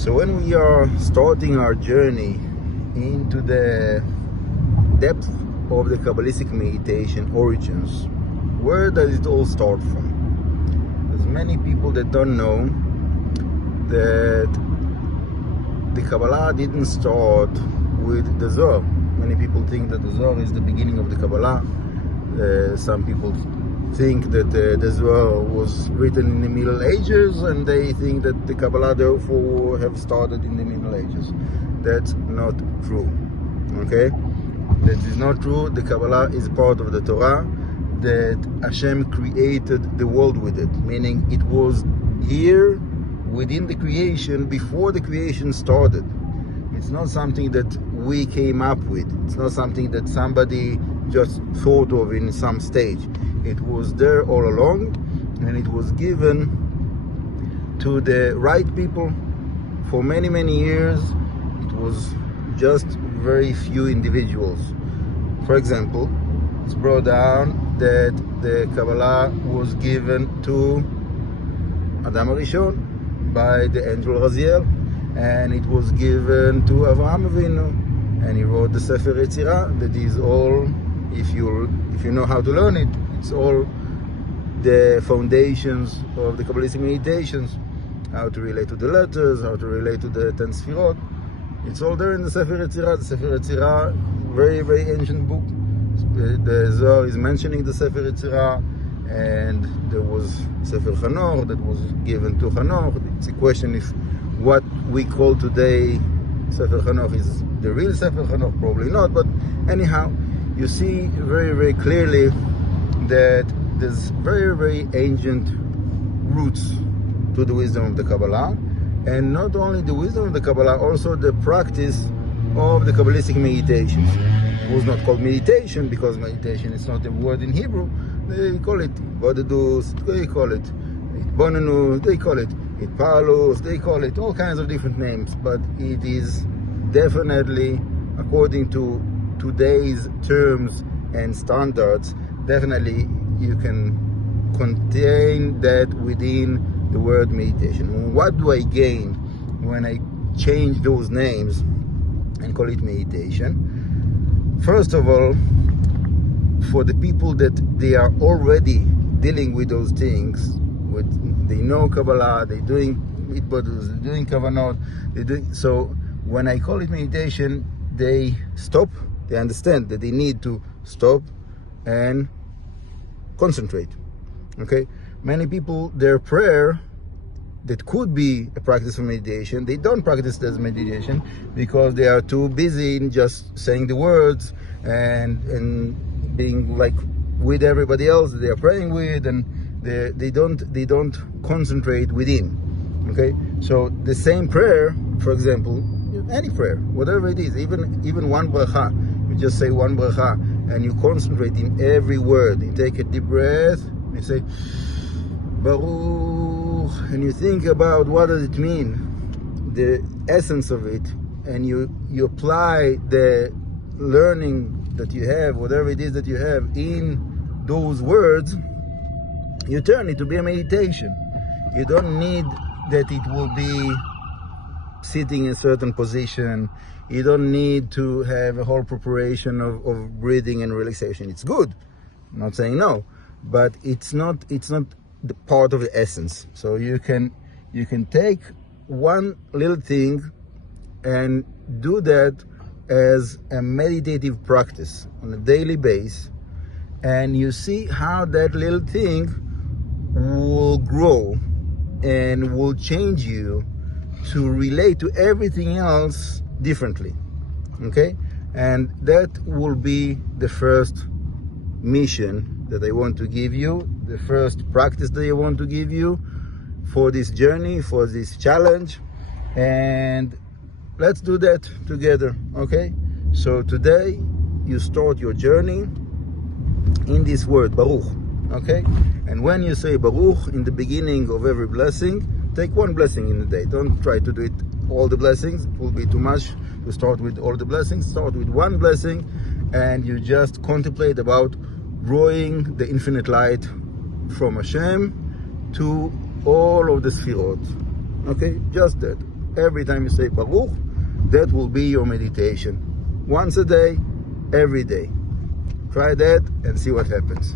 So when we are starting our journey into the depth of the Kabbalistic meditation origins, where does it all start from? There's many people that don't know that the Kabbalah didn't start with the Zohar. Many people think that the Zohar is the beginning of the Kabbalah. Some people think that the Zohar was written in the Middle Ages, and they think that the Kabbalah therefore have started in the Middle Ages. That's not true. Okay? That is not true. The Kabbalah is part of the Torah, that Hashem created the world with it, meaning it was here within the creation before the creation started. It's not something that we came up with. It's not something that somebody just thought of in some stage. It was there all along, and it was given to the right people for many, many years. It was just very few individuals. For example, it's brought down that the Kabbalah was given to Adam Arishon by the angel Raziel, and it was given to Avraham Avinu, and he wrote the Sefer Yetzirah. That is all, if you know how to learn it, it's all the foundations of the Kabbalistic meditations, how to relate to the letters, how to relate to the 10 Sfirot. It's all there in the Sefer Yetzirah. The Sefer Yetzirah, very, very ancient book. The Zohar is mentioning the Sefer Yetzirah, and there was Sefer Chanor that was given to Chanor. It's a question if what we call today Sefer Chanor is the real Sefer Chanor, probably not, but anyhow, you see very, very clearly that there's very, very ancient roots to the wisdom of the Kabbalah, and not only the wisdom of the Kabbalah, also the practice of the Kabbalistic meditations. It was not called meditation because meditation is not a word in Hebrew. They call it Bodedus, they call it Bonanus, they call it Itpalus, they call it all kinds of different names, but it is definitely, according to today's terms and standards, definitely you can contain that within the word meditation. What do I gain when I change those names and call it meditation? First of all, for the people that they are already dealing with those things, they know Kabbalah, they're doing Itbadus, they're doing Kavanot, so when I call it meditation, they stop, they understand that they need to stop and concentrate. Okay? Many people, their prayer that could be a practice of meditation, they don't practice it as meditation because they are too busy in just saying the words and being like with everybody else that they are praying with, and they don't concentrate within. Okay, so the same prayer, for example, any prayer, whatever it is, even one bracha, you just say one bracha and you concentrate in every word. You take a deep breath, you say Baruch, and you think about what does it mean, the essence of it, and you apply the learning that you have, whatever it is that you have in those words, you turn it to be a meditation. You don't need that it will be sitting in a certain position. You don't need to have a whole preparation of breathing and relaxation. It's good, I'm not saying no, but it's not the part of the essence. So you can take one little thing and do that as a meditative practice on a daily basis, and you see how that little thing will grow and will change you to relate to everything else differently. Okay? And that will be the first mission that I want to give you, the first practice that I want to give you for this journey, for this challenge, and let's do that together. Okay? So today you start your journey in this word Baruch. Okay? And when you say Baruch in the beginning of every blessing, take one blessing in the day. Don't try to do it all the blessings. It will be too much to start with all the blessings. Start with one blessing, and you just contemplate about drawing the infinite light from Hashem to all of the Sfirot. Okay? Just that. Every time you say Baruch, that will be your meditation. Once a day, every day. Try that and see what happens.